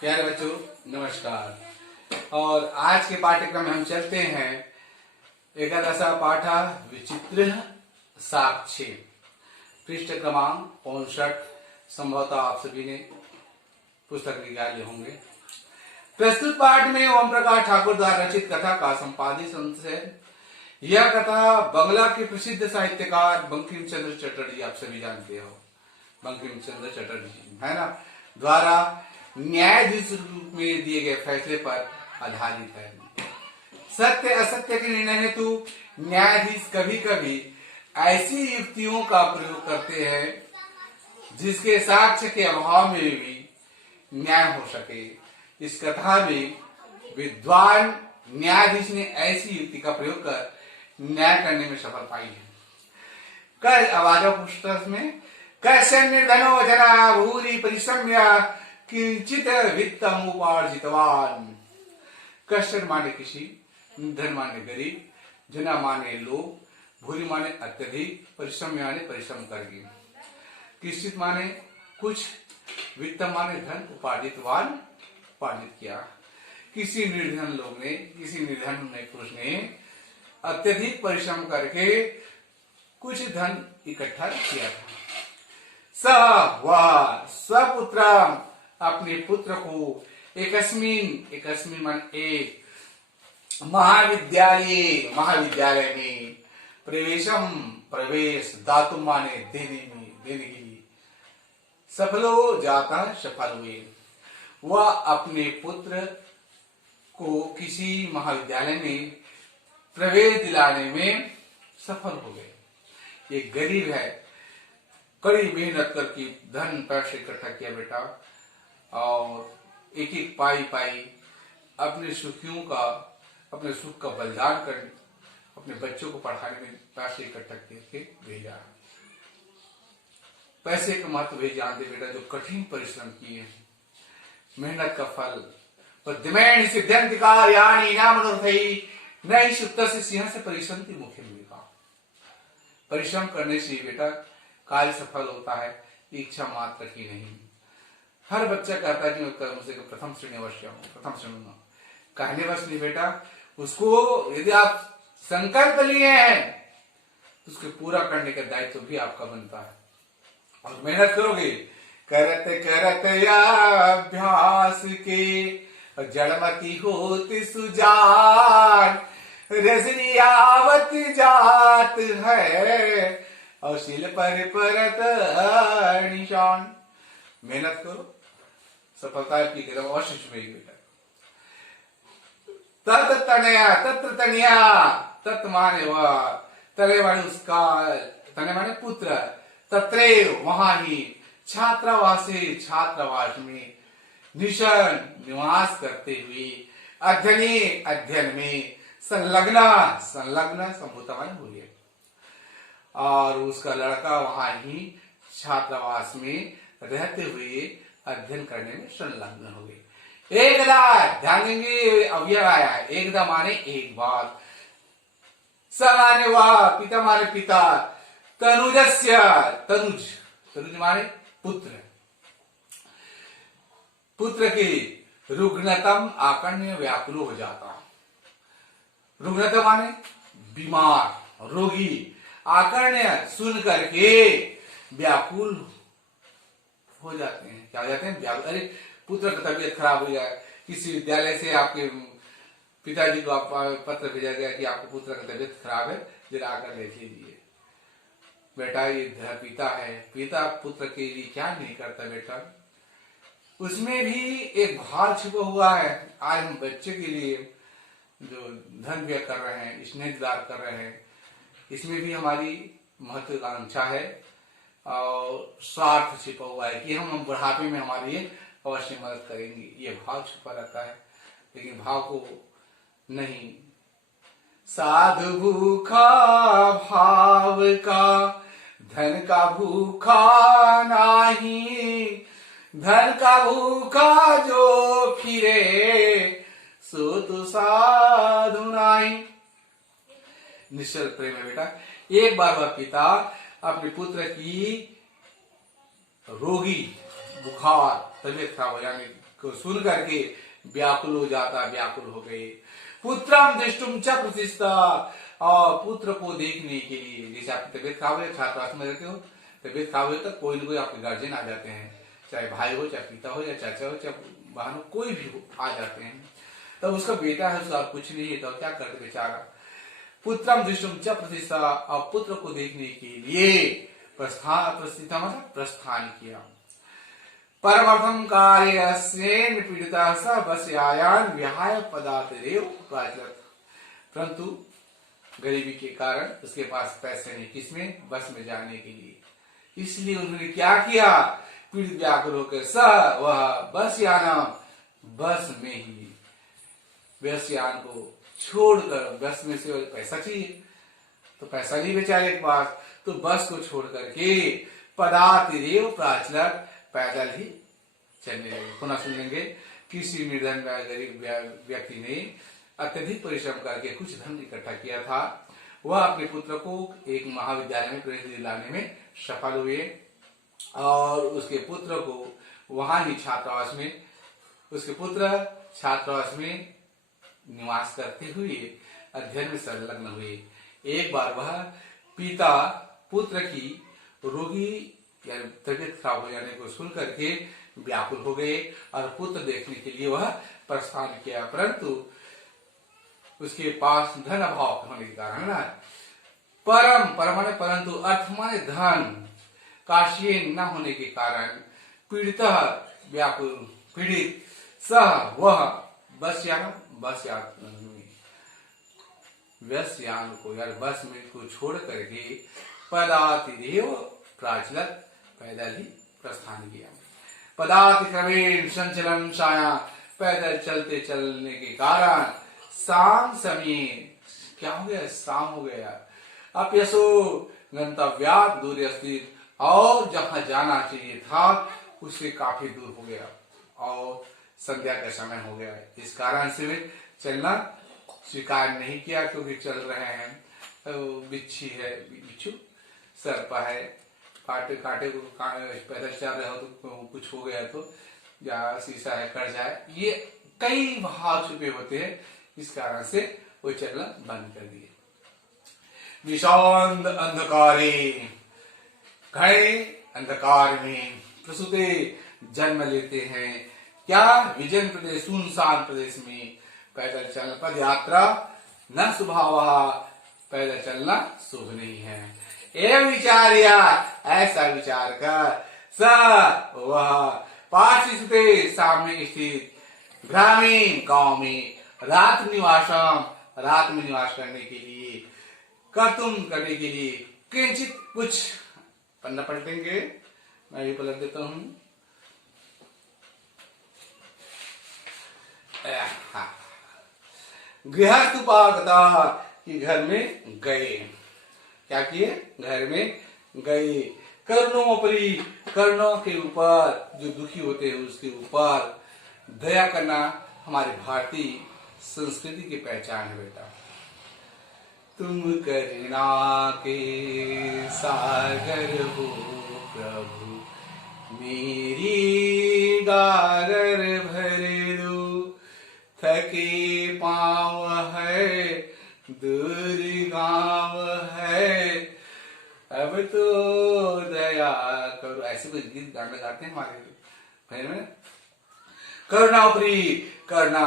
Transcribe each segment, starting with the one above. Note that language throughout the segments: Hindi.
प्यारे बच्चों नमस्कार। और आज के पाठ्यक्रम में हम चलते हैं एकादशा पाठा विचित्र साक्ष्य पृष्ठ क्रमांक 65। संभवतः आप सभी ने पुस्तक निकाले होंगे। प्रस्तुत पाठ में ओम प्रकाश ठाकुर द्वारा रचित कथा का संपादित अंश है। यह कथा बंगला के प्रसिद्ध साहित्यकार बंकिम चंद्र चटर्जी, आप सभी जानते हो बंकिम चंद्र चटर्जी है ना, द्वारा न्यायाधीश रूप में दिए गए फैसले पर आधारित है। सत्य असत्य के निर्णय हेतु न्यायाधीश कभी कभी ऐसी युक्तियों का प्रयोग करते हैं जिसके साक्ष्य के अभाव में भी न्याय हो सके। इस कथा में विद्वान न्यायाधीश ने ऐसी युक्ति का प्रयोग कर न्याय करने में सफल पाई है। कल आवाजा पुस्तक में कैसे निर्धनो जना भूरि परिश्रम्य किंचित वित्तम उपार्जितवान। कश्चन माने किसी, धन माने गरीब, जना माने लोग, भूरि माने अत्यधिक, परिश्रम माने परिश्रम करके, किंचित माने कुछ, वित्त माने धन, उपार्जितवान उपार्जित किया। किसी निर्धन लोग ने, किसी निर्धन पुरुष ने अत्यधिक परिश्रम करके कुछ धन इकट्ठा किया था। वह स्वपुत्र अपने पुत्र को एकस्मिन मान एक महाविद्यालय में प्रवेश दातुम माने देने के लिए सफलो जाता सफल हुए। वह अपने पुत्र को किसी महाविद्यालय में प्रवेश दिलाने में सफल हो गए। एक गरीब है, कड़ी मेहनत करके धन पैसे इकट्ठा किया बेटा, और एक एक पाई अपने अपने सुख का बलिदान कर अपने बच्चों को पढ़ाने में पैसे इकट्ठा करके भेजा। पैसे का महत्व भी जानते बेटा, जो कठिन परिश्रम किए, मेहनत का फल परिश्रम करने से बेटा कार्य सफल होता है, इच्छा मात्र की नहीं। हर बच्चा कहता है कि मैं मुझसे प्रथम श्रेणी अवश्य हूँ, प्रथम श्रेणी में कहने बस नहीं बेटा, उसको यदि आप संकल्प लिए हैं तो उसको पूरा करने का दायित्व भी आपका बनता है। और मेहनत करोगे, करते करते अभ्यास के जड़मती होती सुजान, रजनी आवत जात है और शील पर परत निशान। मेहनत करो, सफलता की तरफ अवश्य मिलेगी बेटा। तत्र तनया तत् माने वह, तले माने उसका, तने माने पुत्र, तत्रेव वहां ही, छात्रावास में निशन निवास करते हुए, अध्ययन में संलग्न संभूतमान हुए। और उसका लड़का वहां ही छात्रावास में रहते हुए अध्ययन करने में संलग्न हो गए। एकदा, ध्यान देंगे अव्यय आया है, एकदा माने एक बार, स माने वह, पिता माने पिता, तनुजस्य तनुज माने पुत्र, पुत्र की रुग्णतम आकर्ण्य व्याकुल हो जाता। रुग्णता माने बीमार, रोगी, आकर्ण्य सुन करके व्याकुल हो जाते हैं। क्या हो जाते हैं? व्याकुल। अरे पुत्र का तबीयत खराब हो गया, किसी विद्यालय से आपके पिताजी को आप पत्र भेजा गया कि आपके पुत्र का तबीयत खराब है, जरा आकर देख लीजिए। बेटा ये पिता है, पिता पुत्र के लिए क्या नहीं करता बेटा, उसमें भी एक भार छिपा हुआ है। आज हम बच्चे के लिए जो धन व्यय कर रहे हैं, स्नेह कर रहे हैं, इसमें भी हमारी महत्वाकांक्षा है और स्वार्थ छिपा हुआ है कि हम बुढ़ापे में हमारी अवश्य मदद करेंगे, ये भाव छुपा रहता है। लेकिन भाव को नहीं, साधु भूखा भाव का, धन का भूखा नहीं, धन का भूखा जो फिरे सो तो साधु नहीं। निश्चल प्रेम है बेटा। एक बार वह पिता अपने पुत्र की रोगी, बुखार, तबीयत खराब हो जाने को सुन करके व्याकुल हो जाता, व्याकुल हो गए। पुत्रम दृष्टुम च प्रतिष्ठा, और पुत्र को देखने के लिए, जैसे आपकी तबियत खराब है, छात्रावास में रहते हो, तबियत खराब हो तक कोई ना कोई आपके गार्जियन आ जाते हैं, चाहे भाई हो, चाहे पिता हो, या चाचा हो, चाहे बहन हो, कोई भी हो, आ जाते हैं। तब उसका बेटा है, उसका कुछ नहीं है, तो क्या करते बेचारा। पुत्रम दृष्टुम च प्रतिष्ठा, और पुत्र को देखने के लिए प्रतिष्ठा मतलब प्रस्थान किया। परमर्थम कार्य पीड़िता स बस आयान विहाय पदातिरेव प्राचलत, परंतु गरीबी के कारण उसके पास पैसे नहीं, किसमें, बस में जाने के लिए। इसलिए उन्होंने क्या किया, पीड़ित व्याकुल होकर स वह बस याना, बस में ही बस यान को छोड़कर, बस में से पैसा चाहिए तो पैसा नहीं बेचारे के पास, तो बस को छोड़ करके पदातिरेव प्राचलत, पैदल ही चलने लगे। पुनः सुन लेंगे। किसी निर्धन गरीब व्यक्ति ने अत्यधिक परिश्रम करके कुछ धन इकट्ठा किया था, वह अपने पुत्र को एक महाविद्यालय में प्रवेश दिलाने में सफल हुए, और उसके पुत्र को वहां ही छात्रावास में, उसके पुत्र छात्रावास में निवास करते हुए अध्ययन में संलग्न हुए। एक बार वह पिता पुत्र की रोगी या तबियत खराब हो जाने को सुन करके व्याकुल हो गए, और पुत्र देखने के लिए वह प्रस्थान किया, परंतु उसके पास धन अभाव होने के कारण ना, परम परंतु अर्थ माने धन काशीय न होने के कारण पीड़ित व्याकुल पीड़ित सह वह बस यान को यार बस में को छोड़ करके पदातिरेव प्राचलत, पैदल ही प्रस्थान किया। पदाति क्रमेण संचलन छाया, पैदल चलते चलने के कारण शाम समय क्या हो गया, शाम हो गया। अपयसो गंतव्यात् दूर स्थित, और जहां जाना चाहिए था उससे काफी दूर हो गया, और संध्या का समय हो गया। इस कारण से वे चलना स्वीकार नहीं किया, क्योंकि चल रहे हैं तो बिच्छी है, बिच्छू सर्प है, काटे को पैदल चल रहे हो तो कुछ हो गया तो, या शीशा है कट जाए, ये कई भाव छुपे होते हैं, इस कारण से वो चलना बंद कर दिए। निशांत अंधकारे, घने अंधकार में प्रसूते जन्म लेते हैं, क्या विजन प्रदेश, सुनसान प्रदेश में पैदल चलना, पद यात्रा न स्वभाव, पैदल चलना शुभ नहीं है। एवं विचार्या, ऐसा विचार कर स वह पार्श्व सामने स्थित ग्रामीण गांव में रात में निवास करने के लिए, करने के लिए किंचित कुछ, पन्ना पलटेंगे, मैं भी पलट देता हूं। गृहस्थ उपागता, कि घर में गए, क्या किए, घर में गए। कर्णोपरि, कर्णों के ऊपर, जो दुखी होते हैं उसके ऊपर दया करना हमारे भारतीय संस्कृति की पहचान है बेटा। तुम करुणा के सागर हो प्रभु, मेरी गागर भर दो, थके पाँव है दूर गाँव है, अब तो दया करो। ऐसे कुछ गीत गाना गाते हैं हमारे भाई में। करुणापरी, करुणा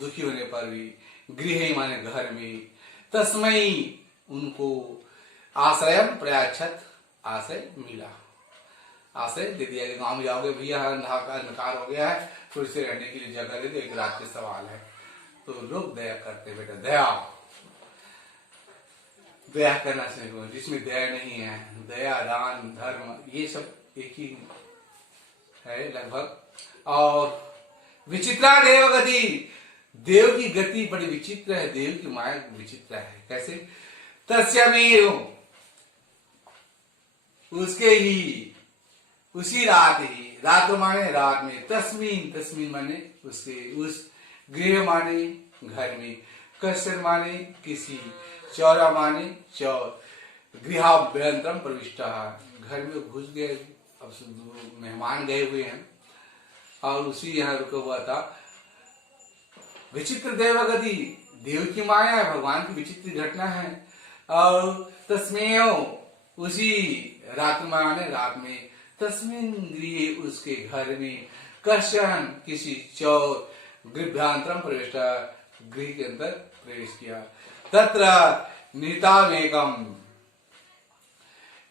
दुखी होने पर भी, गृह माने घर में, तस्मई उनको, आश्रयम प्रयाच्छत, आश्रय मिला, आश्रय दे दिया। गांव में जाओगे भैया अंधकार हो गया है, थोड़ी से रहने के लिए जगह दे दो, एक रात के सवाल है, तो लोग दया करते बेटा। दया करना सीखो, जिसमें दया नहीं है, दया दान धर्म ये सब एक ही है लगभग। और विचित्रा देव गति, देव की गति बड़ी विचित्र है, देव की माया विचित्र है। कैसे, तस्यमेव, उसके ही, उसी रात ही, रात माने रात में, तस्मीन माने उसके, उस गृह माने घर में, कश्चन माने किसी, चौरा माने चौर, गृहाभ्यंतरम प्रविष्ट, घर में घुस गए, अब मेहमान गए हुए हैं, और उसी यहाँ रुका हुआ था। विचित्र देवगति, देव की माया है, भगवान की विचित्र घटना है। और तस्मेय, उसी रात माने रात में, तस्मिन गृह, उसके घर में, कश्चन, किसी चोर, गृहांतरम प्रवेश, गृह के अंदर प्रवेश किया। तत्र नीतामेकम,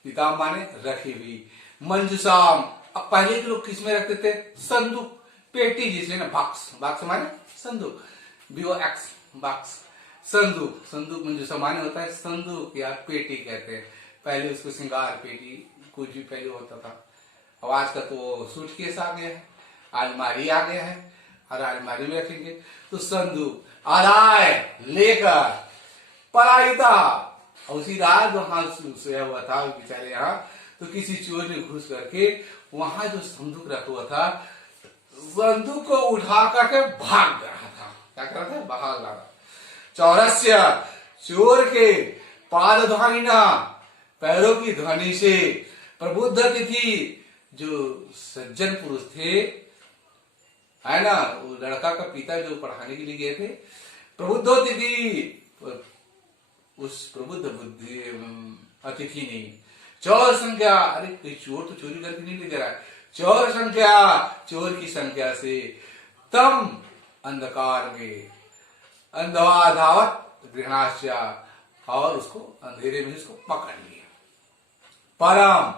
नीताम माने रखी हुई, मंजुषाम, अब पहले के लोग किसमें रखते थे? संदूक, पेटी जिसमें ना, बॉक्स, बॉक्स माने संदूक, BOX बॉक्स, संदूक, संदूक मंजूषा माने होता है संदूक या पेटी कहते हैं। पहले उसको श्रृंगार पेटी कुछ भी पहले होता था। अब आज का तो सूटकेस आ गया है, अलमारी आ गया है, और अलमारी में रखेंगे। तो संदूक आलाय लेकर पलायिता, उसी रात वहां सोया हुआ था बेचारे यहाँ। तो किसी चोर ने घुस करके वहां जो संदूक रखा हुआ था, संदूक को उठा करके भाग रहा था। क्या कर रहा था? भाग रहा था। चौरस्य, चोर के पाद ध्वनिना, पैरों की ध्वनि से, प्रबुद्ध तिथि, जो सज्जन पुरुष थे, है ना, वो लड़का का पिता जो पढ़ाने के लिए गए थे, प्रबुद्ध तिथि, उस प्रबुद्ध बुद्धि अतिथि ने, चोर संख्या, अरे कोई चोर तो चोरी करके नहीं ले जा रहा है, चोर संख्या, चोर की संख्या से, तम अंधकार में, अंधवाधावत गृहणाश्या, और उसको अंधेरे में उसको पकड़ लिया। परम,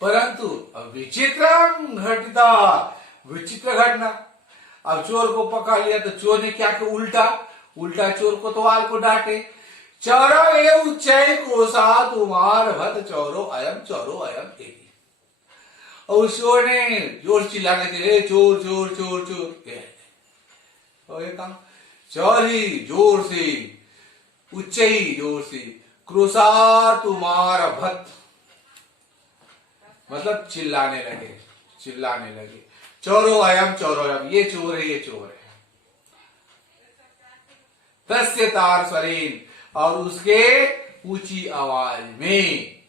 परंतु विचित्रम घटिता, विचित्र घटना। अब चोर को पकड़ लिया तो चोर ने क्या किया? उल्टा उल्टा चोर कोतवाल को डांटे। चौरो ये उच्चय क्रोसा तुम्हार भत चौरो अयम एति। और चोर ने जोर चिल्लाने के लिए चोर चोर चोर चोर, और ये काम चोर ही जोर से, उच्च ही जोर से, क्रोसा तुम्हार भत, मतलब चिल्लाने लगे, चिल्लाने लगे, चोरो अयम, ये चोर है, ये चोर है। तस्य तार स्वरेन, और उसके ऊंची आवाज में,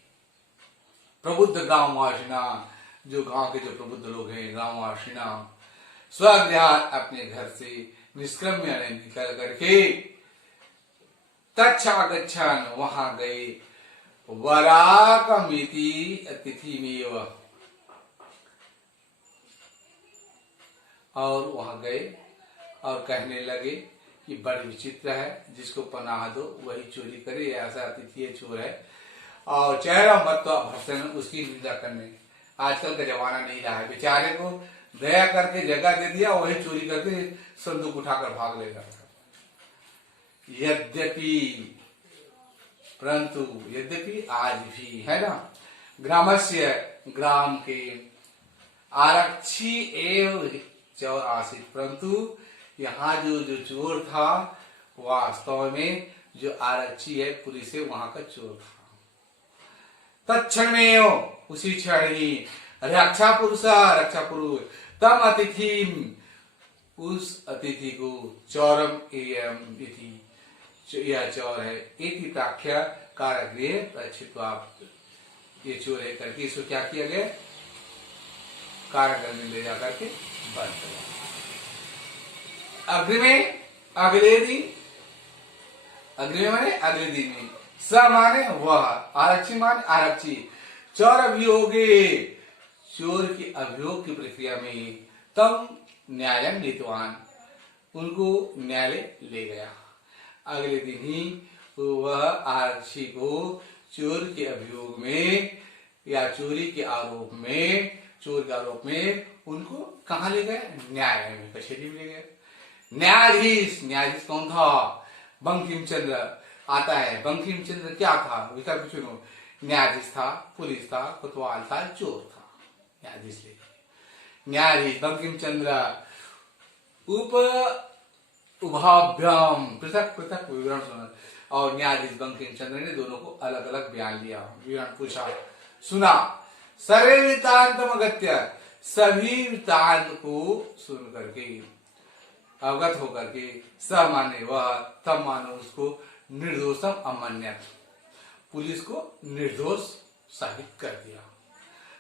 प्रबुद्ध गांववासिना, जो गांव के जो प्रबुद्ध लोग हैं, गांववासिना, स्वगृह, अपने घर से निष्क्रम्य निकल करके, तच्छागच्छन, वहां गए, वराकमिति अतिथिमेव, और वहां गए और कहने लगे कि बड़ी विचित्र है, जिसको पनाह दो वही चोरी करे, ऐसा अतिथि चोर है। और चेहरा मत तो भर्सन, उसकी निंदा करने। आजकल का जमाना नहीं रहा है, बेचारे को दया करके जगह दे दिया, वही चोरी करके संदूक उठाकर भाग लेगा। यद्यपि, परंतु, यद्यपि आज भी, है ना, ग्रामस्य, ग्राम के, आरक्षी एवं चोर आसित, परंतु यहाँ जो चोर था, वास्तव में जो आरक्षी है, पुलिस है, वहां का चोर था। तत्क्षण में, उसी क्षण ही, रक्षा पुरुष, तम अतिथि, उस अतिथि को, चौरम एयम इति, यह चोर है, इति प्राख्या कारागृह प्रक्षिप्त्वा, ये चोर है करके इसको क्या किया गया? कारागृह में ले जाकर के बंद किया। अग्रिमे, अगले दिन, अग्रिमे माने अगले दिन में, स माने वह, आरक्षी माने आरक्षी, चोर अभियोगे, चोर की अभियोग की प्रक्रिया में, तम न्यायालय नीतवान, उनको न्यायालय ले गया। अगले दिन ही वह आरक्षी को चोर के अभियोग में या चोरी के आरोप में, चोर के आरोप में उनको कहाँ ले गए? न्यायालय में, कचहरी में ले गए। न्यायाधीश, न्यायाधीश कौन था? बंकिम चंद्र आता है। बंकिम चंद्र क्या था? विकल्प चुनो। न्यायाधीश था, पुलिस था, कोतवाल था, चोर था, न्यायाधीश ले गए। न्यायाधीश बंकिम चंद्र उभाभ्याम, पृथक पृथक विवरण सुना, और न्यायाधीश बंकिम चंद्र ने दोनों को अलग अलग बयान दिया, विवरण पूछा, सुना। सर्वे वृत्तांतम अगत्य, सभी वृत्तांत को सुन करके, अवगत होकर के, स माने वह, तम मानो उसको, निर्दोषम अमान्यत, पुलिस को निर्दोष साबित कर दिया,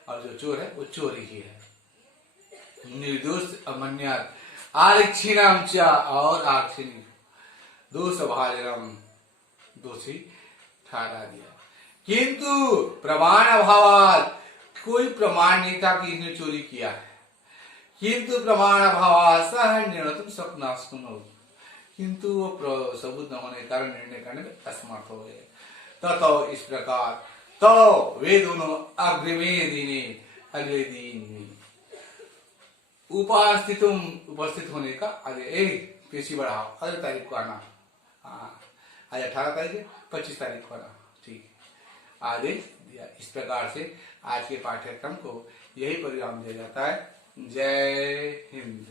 और जो चोर है वो चोरी ही है। निर्दोष अमन्यात आरक्षिणाम च और आरक्षिणी दोषभाजनम दोषी ठहरा दिया। किंतु प्रमाण अभावात कोई प्रमाण नहीं था कि इसने चोरी किया है। किंतु प्रमाण अभावात सह निर्णय स्वप्नास्कुनो, किंतु वो सबूत न होने के कारण निर्णय करने में असमर्थ हो गए। ततो इस प्रकार तो वे दोनों अग्रिमे दिने अगले दिन में उपस्थित होने का अरे पेशी बढ़ाओ, अगले तारीख को आना। हाँ, आज 18 तारीख है, 25 तारीख को आना, ठीक आदेश दिया। इस प्रकार से आज के पाठ्यक्रम को यही परिणाम दिया जाता है। जय हिंद।